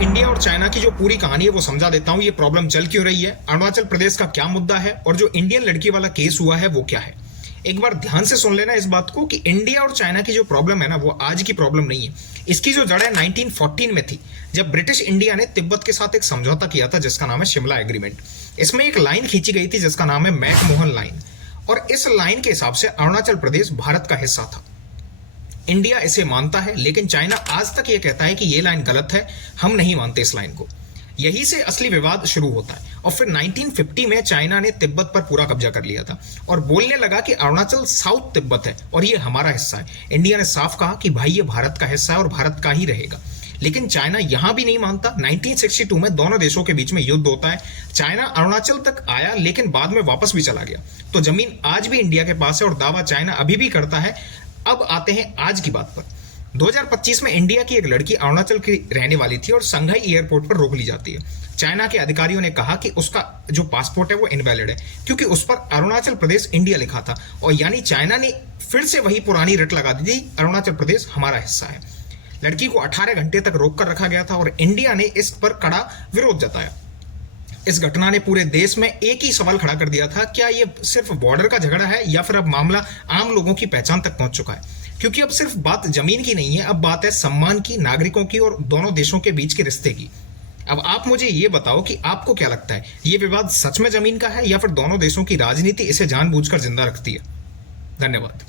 India और China की जो पूरी कहानी है वो समझा देता हूँ, ये प्रॉब्लम चल क्यों रही है, अरुणाचल प्रदेश का क्या मुद्दा है और जो इंडियन लड़की वाला केस हुआ है वो क्या है। एक बार ध्यान से सुन लेना इस बात को कि इंडिया और चाइना की जो प्रॉब्लम है ना वो आज की प्रॉब्लम नहीं है। इसकी जो जड़ है 1914 में थी, जब ब्रिटिश इंडिया ने तिब्बत के साथ एक समझौता किया था जिसका नाम है शिमला एग्रीमेंट। इसमें एक लाइन खींची गई थी जिसका नाम है मैकमोहन लाइन, और इस लाइन के हिसाब से अरुणाचल प्रदेश भारत का हिस्सा था। इंडिया इसे मानता है, लेकिन चाइना आज तक ये कहता है कि ये लाइन गलत है, हम नहीं मानते इस लाइन को। यही से असली विवाद शुरू होता है और फिर 1950 में चाइना ने तिब्बत पर पूरा कब्जा कर लिया था और बोलने लगा कि अरुणाचल साउथ तिब्बत है और ये हमारा हिस्सा है। इंडिया ने साफ कहा कि भाई ये भारत का हिस्सा है और भारत का ही रहेगा, लेकिन चाइना यहां भी नहीं मानता। 1962 में दोनों देशों के बीच में युद्ध होता है। चाइना अरुणाचल तक आया लेकिन बाद में वापस भी चला गया, तो जमीन आज भी इंडिया के पास है और दावा चाइना अभी भी करता है। अब आते हैं आज की बात पर। 2025 में इंडिया की एक लड़की अरुणाचल की रहने वाली थी और संघाई एयरपोर्ट पर रोक ली जाती है। चाइना के अधिकारियों ने कहा कि उसका जो पासपोर्ट है वो इनवैलिड है क्योंकि उस पर अरुणाचल प्रदेश इंडिया लिखा था, और यानी चाइना ने फिर से वही पुरानी रट लगा दी थी, अरुणाचल प्रदेश हमारा हिस्सा है। लड़की को 18 घंटे तक रोक कर रखा गया था और इंडिया ने इस पर कड़ा विरोध जताया। इस घटना ने पूरे देश में एक ही सवाल खड़ा कर दिया था, क्या ये सिर्फ बॉर्डर का झगड़ा है या फिर अब मामला आम लोगों की पहचान तक पहुंच चुका है। क्योंकि अब सिर्फ बात जमीन की नहीं है, अब बात है सम्मान की, नागरिकों की और दोनों देशों के बीच के रिश्ते की। अब आप मुझे ये बताओ कि आपको क्या लगता है, ये विवाद सच में जमीन का है या फिर दोनों देशों की राजनीति इसे जानबूझकर जिंदा रखती है। धन्यवाद।